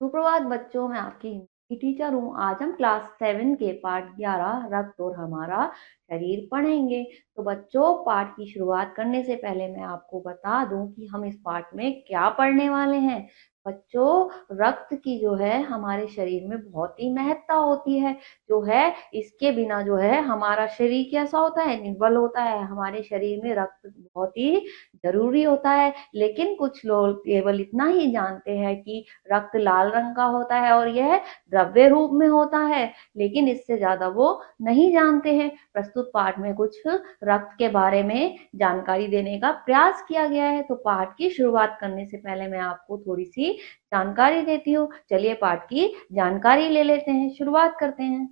सुप्रभात बच्चों, मैं आपकी हिंदी की टीचर हूँ। आज हम क्लास 7 के पाठ 11 रक्त और हमारा शरीर पढ़ेंगे। तो बच्चों, पाठ की शुरुआत करने से पहले मैं आपको बता दूं कि हम इस पाठ में क्या पढ़ने वाले हैं। बच्चों, रक्त की जो है हमारे शरीर में बहुत ही महत्ता होती है। जो है इसके बिना जो है हमारा शरीर कैसा होता है, निर्बल होता है। हमारे शरीर में रक्त बहुत ही जरूरी होता है। लेकिन कुछ लोग केवल इतना ही जानते हैं कि रक्त लाल रंग का होता है और यह द्रव्य रूप में होता है, लेकिन इससे ज्यादा वो नहीं जानते हैं। प्रस्तुत पाठ में कुछ रक्त के बारे में जानकारी देने का प्रयास किया गया है। तो पाठ की शुरुआत करने से पहले मैं आपको थोड़ी सी जानकारी देती हूँ। चलिए पाठ की जानकारी ले लेते हैं, शुरुआत करते हैं।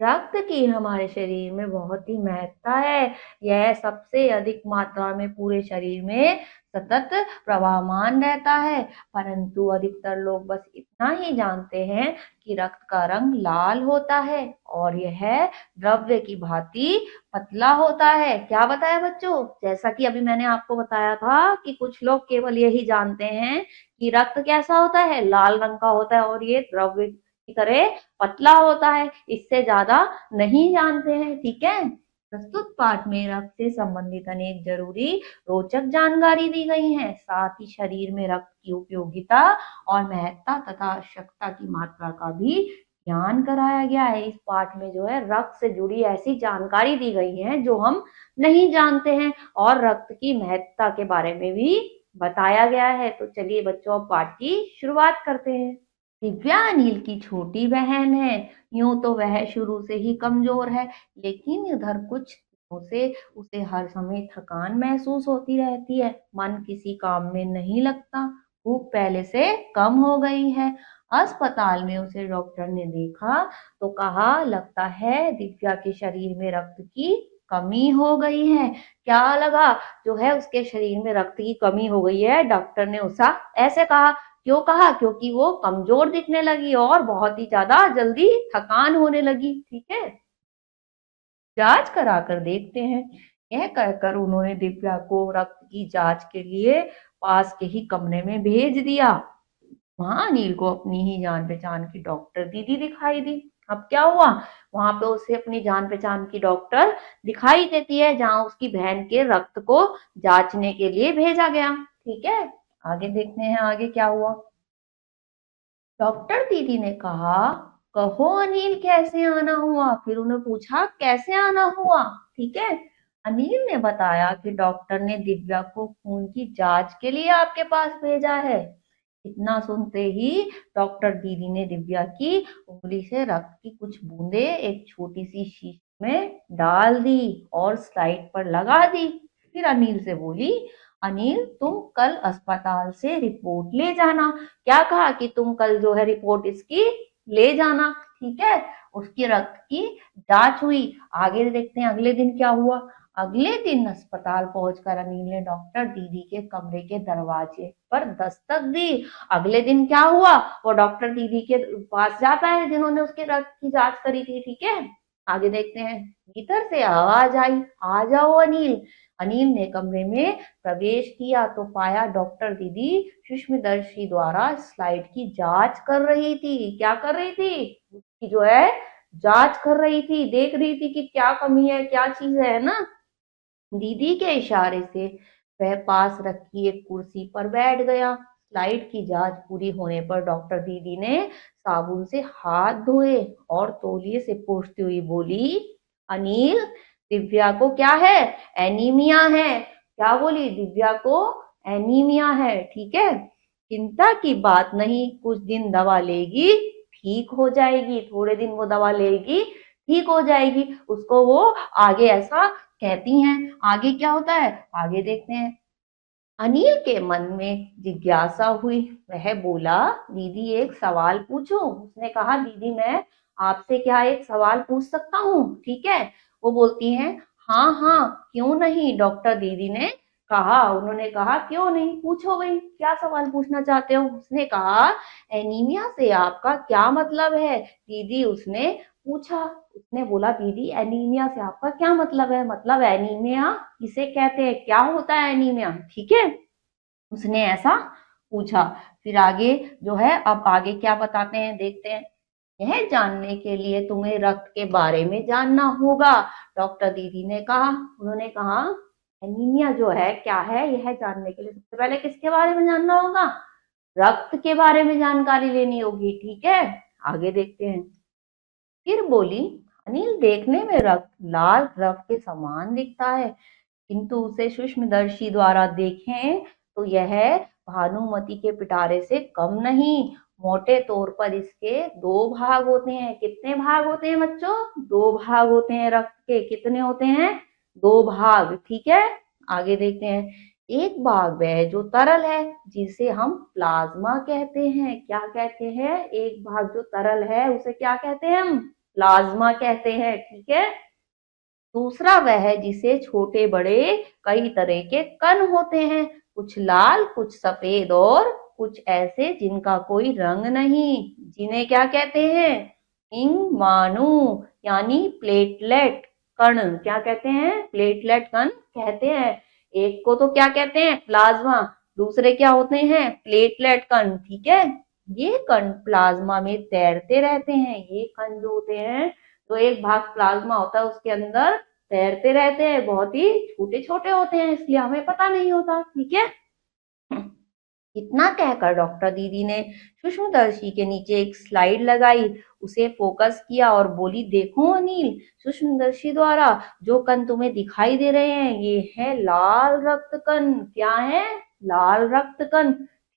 रक्त की हमारे शरीर में बहुत ही महत्ता है। यह सबसे अधिक मात्रा में पूरे शरीर में सतत प्रवाहमान रहता है। परंतु अधिकतर लोग बस इतना ही जानते हैं कि रक्त का रंग लाल होता है और यह द्रव्य की भांति पतला होता है। क्या बताया बच्चों? जैसा कि अभी मैंने आपको बताया था कि कुछ लोग केवल यही जानते हैं कि रक्त कैसा होता है, लाल रंग का होता है और ये द्रव्य की तरह पतला होता है। इससे ज्यादा नहीं जानते हैं। ठीक है। प्रस्तुत पाठ में रक्त से संबंधित अनेक जरूरी रोचक जानकारी दी गई है। साथ ही शरीर में रक्त की उपयोगिता और महत्ता तथा आवश्यकता की मात्रा का भी ज्ञान कराया गया है। इस पाठ में जो है रक्त से जुड़ी ऐसी जानकारी दी गई है जो हम नहीं जानते हैं और रक्त की महत्ता के बारे में भी बताया गया है। तो चलिए बच्चों, अब पाठ की शुरुआत करते हैं। दिव्या अनिल की छोटी बहन है। यूं तो वह शुरू से ही कमजोर है, लेकिन इधर कुछ दिनों से उसे हर समय थकान महसूस होती रहती है। मन किसी काम में नहीं लगता। भूख पहले से कम हो गई है। अस्पताल में उसे डॉक्टर ने देखा तो कहा, लगता है दिव्या के शरीर में रक्त की कमी हो गई है। क्या लगा? जो है उसके शरीर में रक्त की कमी हो गई है। डॉक्टर ने उसे ऐसे कहा। क्यों कहा? क्योंकि वो कमजोर दिखने लगी और बहुत ही ज्यादा जल्दी थकान होने लगी। ठीक है। जांच कराकर देखते हैं। यह कहकर उन्होंने दिव्या को रक्त की जांच के लिए पास के ही कमरे में भेज दिया। वहां अनिल को अपनी ही जान पहचान की डॉक्टर दीदी दिखाई दी। अब क्या हुआ? वहां पे उसे अपनी जान पहचान की डॉक्टर दिखाई देती है, जहां उसकी बहन के रक्त को जांचने के लिए भेजा गया। ठीक है। आगे देखते हैं आगे क्या हुआ। डॉक्टर दीदी ने कहा, कहो अनिल कैसे आना हुआ? फिर उन्हें पूछा कैसे आना हुआ। ठीक है। अनिल ने बताया कि डॉक्टर ने दिव्या को खून की जांच के लिए आपके पास भेजा है। इतना सुनते ही डॉक्टर दीदी ने दिव्या की उंगली से रक्त की कुछ बूंदे एक छोटी सी शीशी में डाल दी और स्लाइड पर लगा दी। फिर अनिल से बोली, अनिल तुम कल अस्पताल से रिपोर्ट ले जाना। क्या कहा? कि तुम कल जो है रिपोर्ट इसकी ले जाना। ठीक है। उसकी रक्त की जांच हुई। आगे देखते हैं अगले दिन क्या हुआ। अगले दिन अस्पताल पहुंचकर अनिल ने डॉक्टर दीदी के कमरे के दरवाजे पर दस्तक दी। अगले दिन क्या हुआ? वो डॉक्टर दीदी के पास जाता है जिन्होंने उसके रक्त की जांच करी थी। ठीक है। आगे देखते हैं। भीतर से आवाज आई, आ जाओ अनिल। अनिल ने कमरे में प्रवेश किया तो पाया डॉक्टर दीदी सूक्ष्मदर्शी द्वारा स्लाइड की जांच कर रही थी। क्या कर रही थी? उसकी जो है जांच कर रही थी, देख रही थी कि क्या कमी है, क्या चीज है ना। दीदी के इशारे से वह पास रखी एक कुर्सी पर बैठ गया। स्लाइड की जांच पूरी होने पर डॉक्टर दीदी ने साबुन से हाथ धोए और तौलिए से पोंछती हुई बोली, अनिल दिव्या को क्या है? एनीमिया है। क्या बोली? दिव्या को एनीमिया है। ठीक है। चिंता की बात नहीं, कुछ दिन दवा लेगी ठीक हो जाएगी। थोड़े दिन वो दवा लेगी ठीक हो जाएगी। उसको वो आगे ऐसा कहती हैं। आगे क्या होता है आगे देखते हैं। अनिल के मन में जिज्ञासा हुई। वह बोला, दीदी एक सवाल पूछूं? उसने कहा, दीदी मैं आपसे क्या एक सवाल पूछ सकता हूँ? ठीक है। वो बोलती हैं, हाँ हाँ क्यों नहीं। डॉक्टर दीदी ने कहा, उन्होंने कहा क्यों नहीं, पूछो भाई क्या सवाल पूछना चाहते हो। उसने कहा, एनीमिया से आपका क्या मतलब है? दीदी उसने पूछा। उसने बोला, दीदी एनीमिया से आपका क्या मतलब है? मतलब एनीमिया किसे कहते हैं, क्या होता है एनीमिया? ठीक है। उसने ऐसा पूछा। फिर आगे जो है, अब आगे क्या बताते हैं देखते हैं। यह जानने के लिए तुम्हें रक्त के बारे में जानना होगा, डॉक्टर दीदी ने कहा। उन्होंने कहा एनीमिया जो है क्या है, यह जानने के लिए सबसे पहले किसके बारे में जानना होगा, रक्त के बारे में जानकारी लेनी होगी, ठीक है। आगे देखते हैं। फिर बोली, अनिल देखने में रक्त लाल रंग के समान दिखता है, किंतु उसे सूक्ष्मदर्शी द्वारा देखें तो यह भानुमति के पिटारे से कम नहीं। मोटे तौर पर इसके दो भाग होते हैं। कितने भाग होते हैं बच्चों, दो भाग होते हैं रक्त के। कितने होते हैं, दो भाग, ठीक है। आगे देखते हैं। एक भाग वह जो तरल है, जिसे हम प्लाज्मा कहते हैं। क्या कहते हैं, एक भाग जो तरल है उसे क्या कहते हैं, हम प्लाज्मा कहते हैं, ठीक है। दूसरा वह है जिसे छोटे बड़े कई तरह के कण होते हैं, कुछ लाल कुछ सफेद और कुछ ऐसे जिनका कोई रंग नहीं, जिन्हें क्या कहते हैं, इंगमाणु यानी प्लेटलेट कण। क्या कहते हैं, प्लेटलेट कण कहते हैं। एक को तो क्या कहते हैं, प्लाज्मा, दूसरे क्या होते हैं, प्लेटलेट कण, ठीक है। ये कण प्लाज्मा में तैरते रहते हैं। ये कण जो होते हैं, तो एक भाग प्लाज्मा होता है उसके अंदर तैरते रहते हैं, बहुत ही छोटे छोटे होते हैं, इसलिए हमें पता नहीं होता, ठीक है। इतना कहकर डॉक्टर दीदी ने सूक्ष्मदर्शी के नीचे एक स्लाइड लगाई, उसे फोकस किया और बोली, देखो अनिल, सूक्ष्मदर्शी द्वारा जो कण तुम्हें दिखाई दे रहे हैं ये है लाल रक्त कण। क्या है, लाल रक्त कण,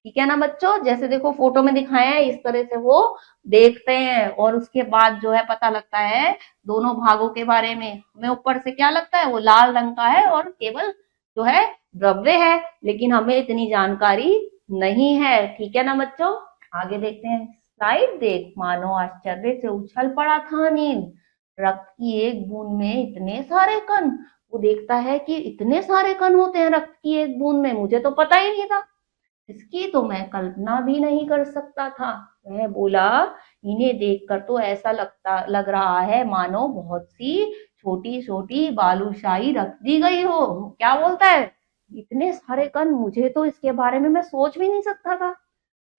ठीक है ना बच्चों। जैसे देखो फोटो में दिखाया है, इस तरह से वो देखते हैं और उसके बाद जो है पता लगता है दोनों भागों के बारे में। हमें ऊपर से क्या लगता है, वो लाल रंग का है और केवल जो है द्रव्य है, लेकिन हमें इतनी जानकारी नहीं है, ठीक है ना बच्चों। आगे देखते हैं। स्लाइड देख मानो आश्चर्य से उछल पड़ा था अनिल। रक्त की एक बूंद में इतने सारे कण। वो देखता है कि इतने सारे कण होते हैं रक्त की एक बूंद में, मुझे तो पता ही नहीं था, इसकी तो मैं कल्पना भी नहीं कर सकता था। वह बोला, इन्हें देखकर तो ऐसा लग रहा है मानो बहुत सी छोटी छोटी बालूशाही रख दी गई हो। क्या बोलता है, इतने सारे कण, मुझे तो इसके बारे में मैं सोच भी नहीं सकता था,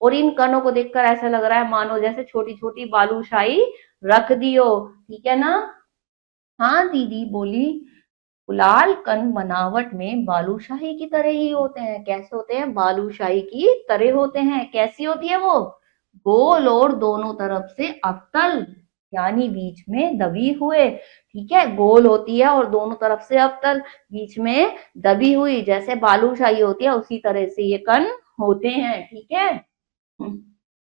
और इन कणों को देखकर ऐसा लग रहा है मानो जैसे छोटी छोटी बालूशाही रख दी हो, ठीक है ना। हाँ दीदी बोली, लाल कण बनावट में बालूशाही की तरह ही होते हैं। कैसे होते हैं, बालूशाही की तरह होते हैं। कैसी होती है वो, गोल और दोनों तरफ से अवतल, यानी बीच में दबी हुए, ठीक है। गोल होती है और दोनों तरफ से अवतल, बीच में दबी हुई, जैसे बालूशाही होती है उसी तरह से ये कण होते हैं, ठीक है।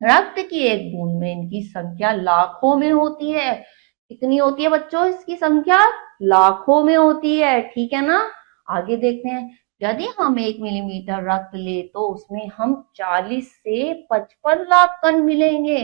रक्त की एक बूंद में इनकी संख्या लाखों में होती है। कितनी होती है बच्चों, इसकी संख्या लाखों में होती है, ठीक है ना। आगे देखते हैं। यदि हम 1 मिलीमीटर रक्त ले तो उसमें हम 40 से 55 लाख कण मिलेंगे।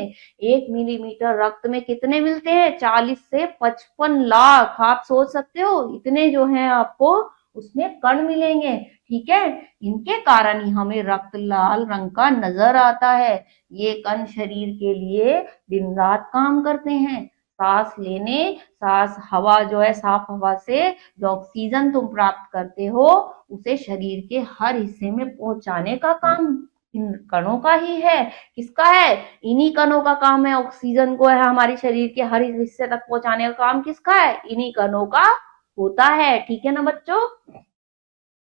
1 मिलीमीटर रक्त में कितने मिलते हैं, 40 से 55 लाख। आप सोच सकते हो इतने जो है आपको उसमें कण मिलेंगे, ठीक है। इनके कारण ही हमें रक्त लाल रंग का नजर आता है। ये कण शरीर के लिए दिन रात काम करते हैं। सांस लेने, सांस हवा जो है साफ हवा से जो ऑक्सीजन तुम प्राप्त करते हो उसे शरीर के हर हिस्से में पहुंचाने का काम इन कणों का ही है। किसका है, इन्हीं कणों का काम है, ऑक्सीजन को है हमारे शरीर के हर हिस्से तक पहुंचाने का काम किसका है, इन्हीं कणों का होता है, ठीक है ना बच्चों।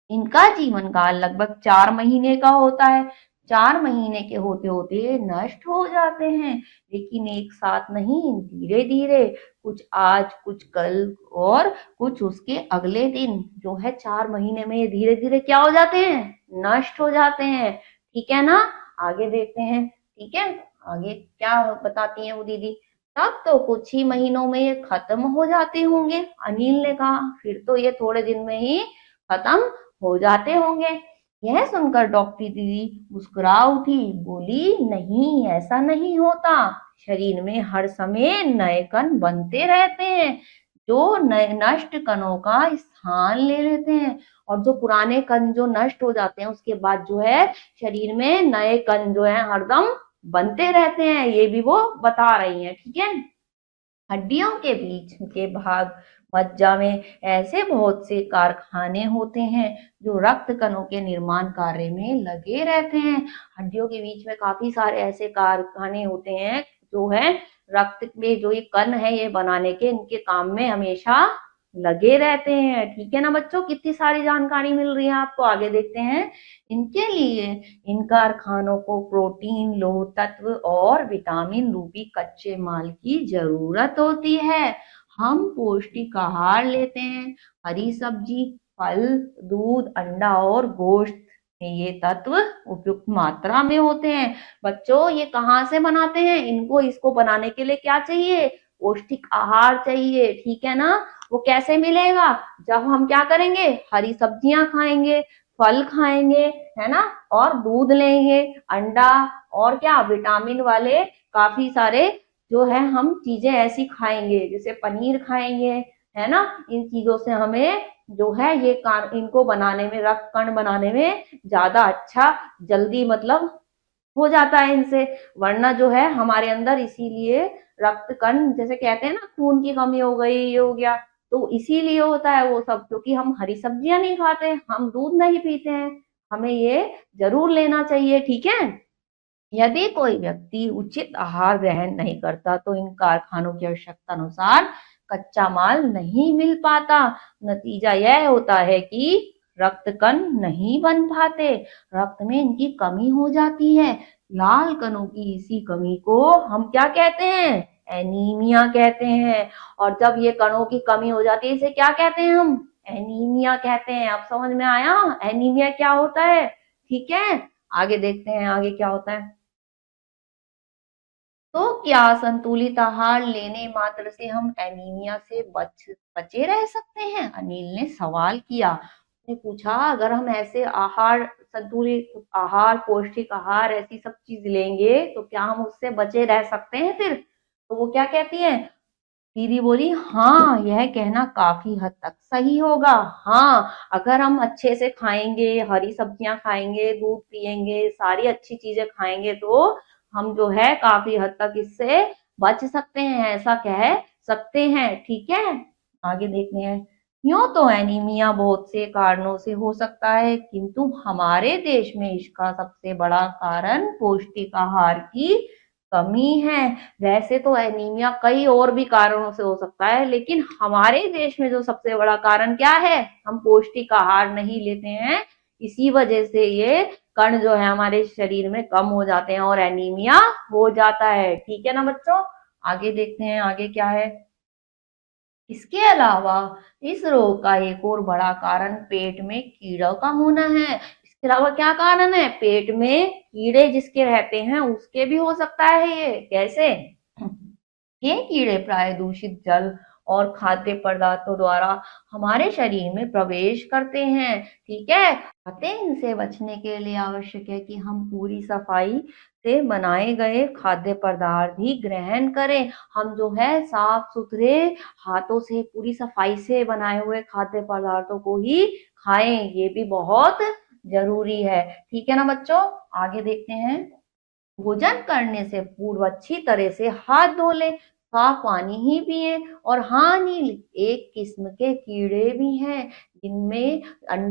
इनका जीवन काल लगभग 4 महीने का होता है। 4 महीने के होते होते नष्ट हो जाते हैं, लेकिन एक साथ नहीं, धीरे धीरे, कुछ आज कुछ कल और कुछ उसके अगले दिन जो है 4 महीने में ये धीरे धीरे क्या हो जाते हैं, नष्ट हो जाते हैं, ठीक है ना। आगे देखते हैं, ठीक है। आगे क्या बताती है वो दीदी, तब तो कुछ ही महीनों में ये खत्म हो जाते होंगे, अनिल ने कहा। फिर तो ये थोड़े दिन में ही खत्म हो जाते होंगे। यह सुनकर डॉक्टर दीदी मुस्कुरा उठी, बोली, नहीं ऐसा नहीं होता, शरीर में हर समय नए कण बनते रहते हैं जो नए नष्ट कणों का स्थान ले लेते हैं, और जो पुराने कण जो नष्ट हो जाते हैं उसके बाद जो है शरीर में नए कण जो है हरदम बनते रहते हैं, ये भी वो बता रही है, ठीक है। हड्डियों के बीच के भाग मज्जा में ऐसे बहुत से कारखाने होते हैं जो रक्त कणों के निर्माण कार्य में लगे रहते हैं। हड्डियों के बीच में काफी सारे ऐसे कारखाने होते हैं जो है रक्त में जो ये कण है ये बनाने के इनके काम में हमेशा लगे रहते हैं। ठीक है ना बच्चों, कितनी सारी जानकारी मिल रही है आपको। आगे देखते हैं। इनके लिए इन कारखानों को प्रोटीन, लौह तत्व और विटामिन रूपी कच्चे माल की जरूरत होती है। हम पौष्टिक आहार लेते हैं। हरी सब्जी, फल, दूध, अंडा और गोश्त में ये तत्व उपयुक्त मात्रा में होते हैं। बच्चों ये कहाँ से बनाते हैं? इनको इसको बनाने के लिए क्या चाहिए? पौष्टिक आहार चाहिए। ठीक है ना। वो कैसे मिलेगा? जब हम क्या करेंगे? हरी सब्जियां खाएंगे, फल खाएंगे, है ना, और दूध लेंगे, अंडा, और क्या विटामिन वाले काफी सारे जो है हम चीजें ऐसी खाएंगे, जैसे पनीर खाएंगे, है ना। इन चीजों से हमें जो है ये इनको बनाने में, रक्त कण बनाने में ज्यादा अच्छा जल्दी मतलब हो जाता है इनसे। वरना जो है हमारे अंदर इसीलिए रक्त कण, जैसे कहते हैं ना खून की कमी हो गई, ये हो गया, तो इसीलिए होता है वो सब, क्योंकि हम हरी सब्जियां नहीं खाते, हम दूध नहीं पीते हैं। हमें ये जरूर लेना चाहिए। ठीक है। यदि कोई व्यक्ति उचित आहार ग्रहण नहीं करता तो इन कारखानों की आवश्यकता अनुसार कच्चा माल नहीं मिल पाता। नतीजा यह होता है कि रक्त कण नहीं बन पाते, रक्त में इनकी कमी हो जाती है। लाल कणों की इसी कमी को हम क्या कहते हैं? एनीमिया कहते हैं। और जब ये कणों की कमी हो जाती है, इसे क्या कहते हैं हम? एनीमिया कहते हैं। अब समझ में आया एनीमिया क्या होता है? ठीक है। आगे देखते हैं आगे क्या होता है। तो क्या संतुलित आहार लेने मात्र से हम एनीमिया से बचे रह सकते हैं? अनिल ने सवाल किया। उसने पूछा अगर हम ऐसे आहार, संतुलित आहार, पौष्टिक आहार, ऐसी सब चीज लेंगे तो क्या हम उससे बचे रह सकते हैं फिर? तो वो क्या कहती है? दीदी बोली हाँ, यह कहना काफी हद तक सही होगा। हाँ, अगर हम अच्छे से खाएंगे, हरी सब्जियां खाएंगे, दूध पिएंगे, सारी अच्छी चीजें खाएंगे तो हम जो है काफी हद तक इससे बच सकते हैं, ऐसा कह सकते हैं। ठीक है। आगे देखते हैं। यूं तो एनीमिया बहुत से कारणों से हो सकता है, किंतु हमारे देश में इसका सबसे बड़ा कारण पौष्टिक आहार की कमी है। वैसे तो एनीमिया कई और भी कारणों से हो सकता है, लेकिन हमारे देश में जो सबसे बड़ा कारण क्या है? हम पौष्टिक आहार नहीं लेते हैं, इसी वजह से ये कण जो है हमारे शरीर में कम हो जाते हैं और एनीमिया हो जाता है। ठीक है ना बच्चों। आगे देखते हैं आगे क्या है। इसके अलावा इस रोग का एक और बड़ा कारण पेट में कीड़ों का होना है। इसके अलावा क्या कारण है? पेट में कीड़े जिसके रहते हैं उसके भी हो सकता है। ये कैसे? ये कीड़े प्राय दूषित जल और खाद्य पदार्थों द्वारा हमारे शरीर में प्रवेश करते हैं। ठीक है। अतः इनसे बचने के लिए आवश्यक है कि हम पूरी सफाई से बनाए गए खाद्य पदार्थ ही ग्रहण करें। हम जो है साफ सुथरे हाथों से, पूरी सफाई से बनाए हुए खाद्य पदार्थों को ही खाएं। ये भी बहुत जरूरी है। ठीक है ना बच्चों। आगे देखते हैं। भोजन करने से पूर्व अच्छी तरह से हाथ धो लें, साफ पानी ही पिए। और हाँ नील, एक किस्म के कीड़े भी हैं जिनमें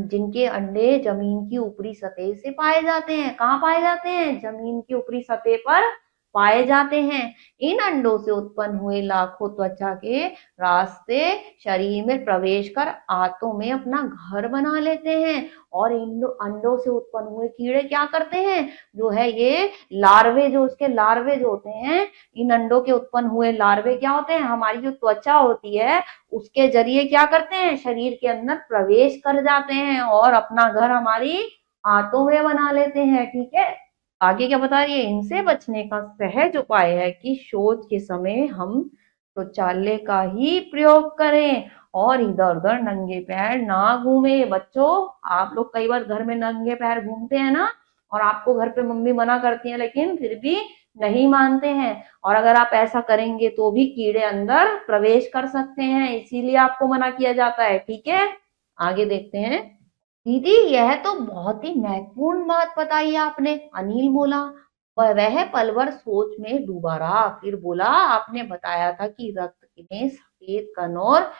जिनके अंडे जमीन की ऊपरी सतह से पाए जाते हैं। कहाँ पाए जाते हैं? जमीन की ऊपरी सतह पर पाए जाते हैं। इन अंडों से उत्पन्न हुए लाखों त्वचा के रास्ते शरीर में प्रवेश कर आंतों में अपना घर बना लेते हैं। और इन अंडों से उत्पन्न हुए कीड़े क्या करते हैं? जो है ये लार्वे, जो उसके लार्वे जो होते हैं, इन अंडों के उत्पन्न हुए लार्वे क्या होते हैं? हमारी जो त्वचा होती है उसके जरिए क्या करते हैं? शरीर के अंदर प्रवेश कर जाते हैं और अपना घर हमारी आंतों में बना लेते हैं। ठीक है। आगे क्या बता रही है? इनसे बचने का सहज उपाय है कि शौच के समय हम शौचालय का ही प्रयोग करें और इधर उधर नंगे पैर ना घूमे। बच्चों आप लोग कई बार घर में नंगे पैर घूमते हैं ना, और आपको घर पे मम्मी मना करती है लेकिन फिर भी नहीं मानते हैं, और अगर आप ऐसा करेंगे तो भी कीड़े अंदर प्रवेश कर सकते हैं, इसीलिए आपको मना किया जाता है। ठीक है। आगे देखते हैं। दीदी यह तो बहुत ही महत्वपूर्ण बात बताई आपने, अनिल बोला। वह पल भर सोच में डूबा रहा, फिर बोला आपने बताया था कि रक्त में सफेद कण और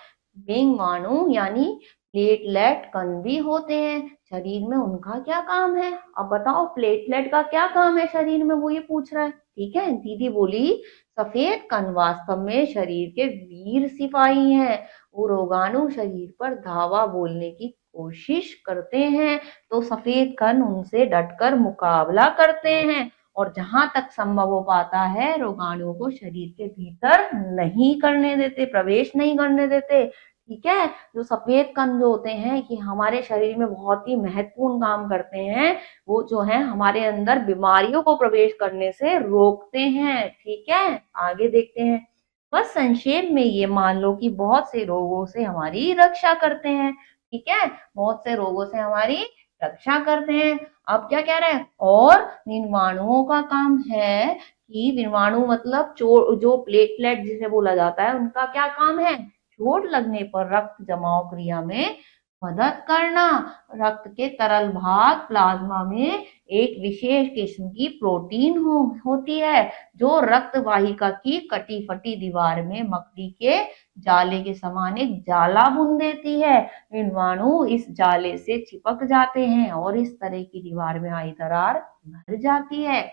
विंगवाणु यानी प्लेटलेट कण भी होते हैं शरीर में, उनका क्या काम है? अब बताओ प्लेटलेट का क्या काम है शरीर में, वो ये पूछ रहा है। ठीक है, दीदी बोली सफेद कण वास्तव में शरीर के वीर सिपाही हैं। वो रोगाणु शरीर पर धावा बोलने की कोशिश करते हैं तो सफेद कण उनसे डटकर मुकाबला करते हैं और जहां तक संभव हो पाता है रोगाणुओं को शरीर के भीतर नहीं करने देते, प्रवेश नहीं करने देते। ठीक है, जो सफेद कण जो होते हैं कि हमारे शरीर में बहुत ही महत्वपूर्ण काम करते हैं, वो जो है हमारे अंदर बीमारियों को प्रवेश करने से रोकते हैं। ठीक है, आगे देखते हैं। बस संक्षेप में ये मान लो कि बहुत से रोगों से हमारी रक्षा करते हैं। ठीक है, बहुत से रोगों से हमारी रक्षा करते हैं। अब क्या कह रहे हैं? और विर्वाणुओं का काम है कि विर्वाणु मतलब जो प्लेटलेट जिसे बोला जाता है, उनका क्या काम है? चोट लगने पर रक्त जमाव क्रिया में मदद करना। रक्त के तरल भाग प्लाज्मा में एक विशेष किस्म की प्रोटीन होती है जो रक्त वाहिका की कटी फटी दीवार में मकड़ी के जाले के समान एक जाला बुन देती है। विर्वाणु इस जाले से चिपक जाते हैं और इस तरह की दीवार में आई दरार भर जाती है।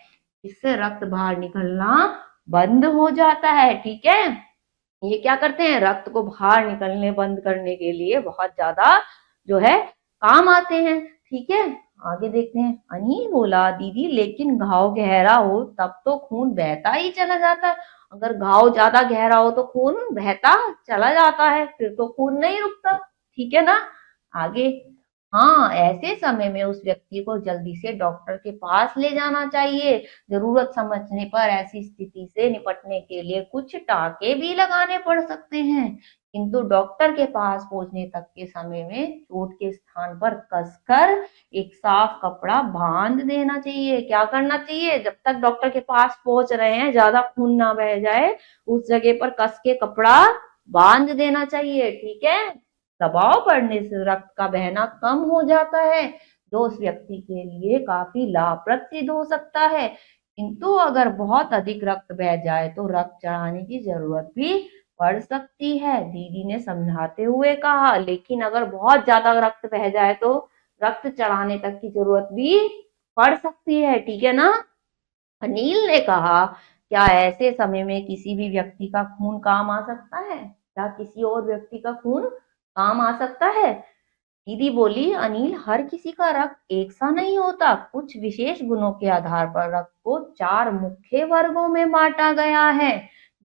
इससे रक्त बाहर निकलना बंद हो जाता है। ठीक है, ये क्या करते हैं? रक्त को बाहर निकलने बंद करने के लिए बहुत ज्यादा जो है काम आते हैं। ठीक है, आगे देखते हैं। अनिल बोला दीदी लेकिन घाव गहरा हो तब तो खून बहता ही चला जाता है। अगर घाव ज्यादा गहरा हो तो खून बहता चला जाता है, फिर तो खून नहीं रुकता। ठीक है ना? आगे, हाँ, ऐसे समय में उस व्यक्ति को जल्दी से डॉक्टर के पास ले जाना चाहिए। जरूरत समझने पर ऐसी स्थिति से निपटने के लिए कुछ टाके भी लगाने पड़ सकते हैं, किंतु डॉक्टर के पास पहुंचने तक के समय में चोट के स्थान पर कसकर एक साफ कपड़ा बांध देना चाहिए। क्या करना चाहिए? जब तक डॉक्टर के पास पहुंच रहे हैं, ज्यादा खून ना बह जाए, उस जगह पर कस के कपड़ा बांध देना चाहिए। ठीक है, दबाव पड़ने से रक्त का बहना कम हो जाता है, जो उस व्यक्ति के लिए काफी लाभप्रद सिद्ध हो सकता है। किंतु अगर बहुत अधिक रक्त बह जाए तो रक्त चढ़ाने की जरूरत भी पड़ सकती है, दीदी ने समझाते हुए कहा। लेकिन अगर बहुत ज्यादा रक्त बह जाए तो रक्त चढ़ाने तक की जरूरत भी पड़ सकती है। ठीक है ना? अनिल ने कहा, क्या ऐसे समय में किसी भी व्यक्ति का खून काम आ सकता है? क्या किसी और व्यक्ति का खून काम आ सकता है? दीदी बोली, अनिल हर किसी का रक्त एक सा नहीं होता। कुछ विशेष गुणों के आधार पर रक्त को 4 मुख्य वर्गों में बांटा गया है।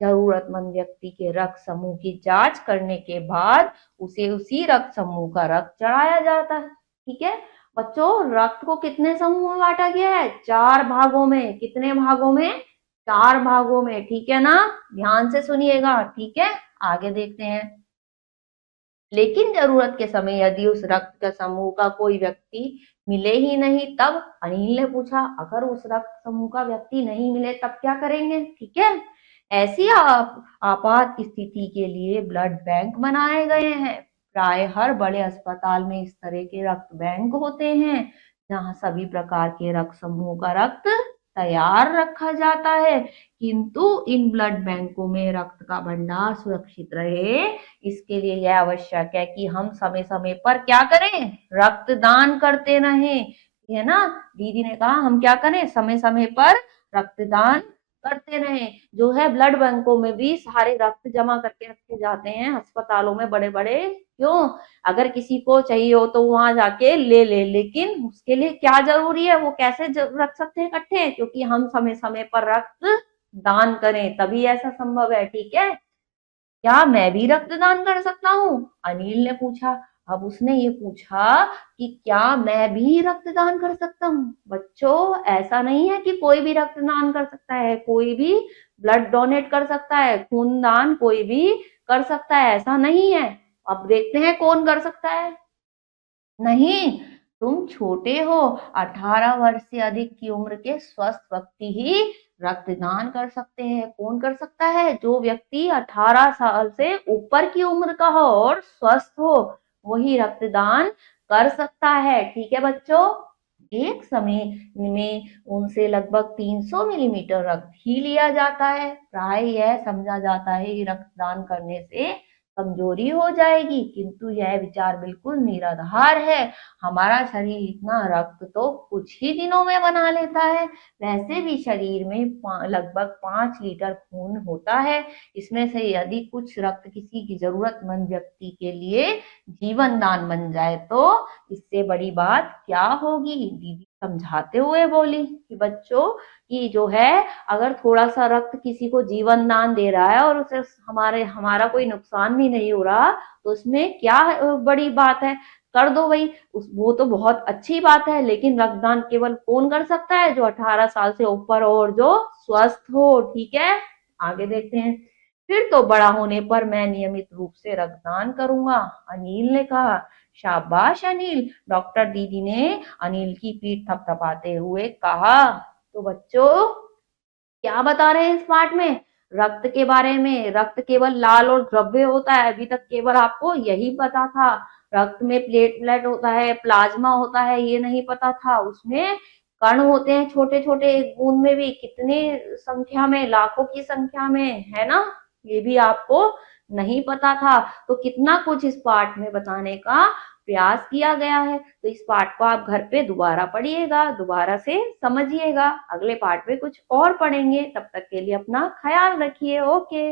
जरूरतमंद व्यक्ति के रक्त समूह की जांच करने के बाद उसे उसी रक्त समूह का रक्त चढ़ाया जाता है। ठीक है बच्चों, रक्त को कितने समूह में बांटा गया है? 4 भागों में। कितने भागों में? 4 भागों में। ठीक है ना? ध्यान से सुनिएगा। ठीक है, आगे देखते हैं। लेकिन जरूरत के समय यदि उस रक्त के समूह का कोई व्यक्ति मिले ही नहीं, तब? अनिल ने पूछा, अगर उस रक्त समूह का व्यक्ति नहीं मिले तब क्या करेंगे? ठीक है, ऐसी आपात स्थिति के लिए ब्लड बैंक बनाए गए हैं। प्राय हर बड़े अस्पताल में इस तरह के रक्त बैंक होते हैं जहां सभी प्रकार के रक्त समूह का रक्त तैयार रखा जाता है। किंतु इन ब्लड बैंकों में रक्त का भंडार सुरक्षित रहे, इसके लिए यह आवश्यक है कि हम समय समय पर क्या करें? रक्तदान करते रहें। है ना? दीदी ने कहा हम क्या करें? समय समय पर रक्तदान करते रहें। जो है ब्लड बैंकों में भी सारे रक्त जमा करके रखे जाते हैं अस्पतालों में, बड़े बड़े। क्यों? अगर किसी को चाहिए हो तो वहां जाके ले लेकिन उसके लिए क्या जरूरी है? वो कैसे रख सकते हैं इकट्ठे? क्योंकि हम समय समय पर रक्त दान करें, तभी ऐसा संभव है। ठीक है, क्या मैं भी रक्तदान कर सकता हूँ? अनिल ने पूछा। अब उसने ये पूछा कि क्या मैं भी रक्तदान कर सकता हूँ? बच्चों, ऐसा नहीं है कि कोई भी रक्तदान कर सकता है, कोई भी ब्लड डोनेट कर सकता है, खून दान कोई भी कर सकता है, ऐसा नहीं है। अब देखते हैं कौन कर सकता है। नहीं, तुम छोटे हो। 18 वर्ष से अधिक की उम्र के स्वस्थ व्यक्ति ही रक्तदान कर सकते हैं। कौन कर सकता है? जो व्यक्ति 18 साल से ऊपर की उम्र का हो और स्वस्थ हो, वही रक्तदान कर सकता है। ठीक है बच्चों, एक समय में उनसे लगभग 300 मिलीमीटर रक्त ही लिया जाता है। प्राय यह समझा जाता है कि रक्तदान करने से कमजोरी हो जाएगी। किंतु यह विचार बिल्कुल निराधार है। हमारा शरीर इतना रक्त तो कुछ ही दिनों में बना लेता है। वैसे भी शरीर में लगभग 5 लीटर खून होता है। इसमें से यदि कुछ रक्त किसी की जरूरतमंद व्यक्ति के लिए जीवन दान बन जाए तो इससे बड़ी बात क्या होगी। दीदी समझाते हुए बोली कि बच्चों, कि जो है, अगर थोड़ा सा रक्त किसी को जीवन दान दे रहा है और उसे हमारा कोई नुकसान भी नहीं हो रहा, तो उसमें क्या बड़ी बात है, कर दो भाई। वो तो बहुत अच्छी बात है, लेकिन रक्तदान केवल कौन कर सकता है? जो 18 साल से ऊपर हो और जो स्वस्थ हो। ठीक है, आगे देखते हैं। फिर तो बड़ा होने पर मैं नियमित रूप से रक्तदान करूंगा, अनिल ने कहा। शाबाश अनिल, डॉक्टर दीदी ने अनिल की पीठ थपथपाते हुए कहा। तो बच्चों, क्या बता रहे हैं इस पाठ में? रक्त के बारे में। रक्त केवल लाल और द्रव्य होता है, अभी तक केवल आपको यही पता था। रक्त में प्लेटलेट होता है, प्लाज्मा होता है, ये नहीं पता था। उसमें कण होते हैं छोटे छोटे, एक बूंद में भी कितने संख्या में, लाखों की संख्या में, है ना? ये भी आपको नहीं पता था। तो कितना कुछ इस पाठ में बताने का प्रयास किया गया है। तो इस पाठ को आप घर पे दोबारा पढ़िएगा, दोबारा से समझिएगा। अगले पाठ में कुछ और पढ़ेंगे, तब तक के लिए अपना ख्याल रखिए। ओके।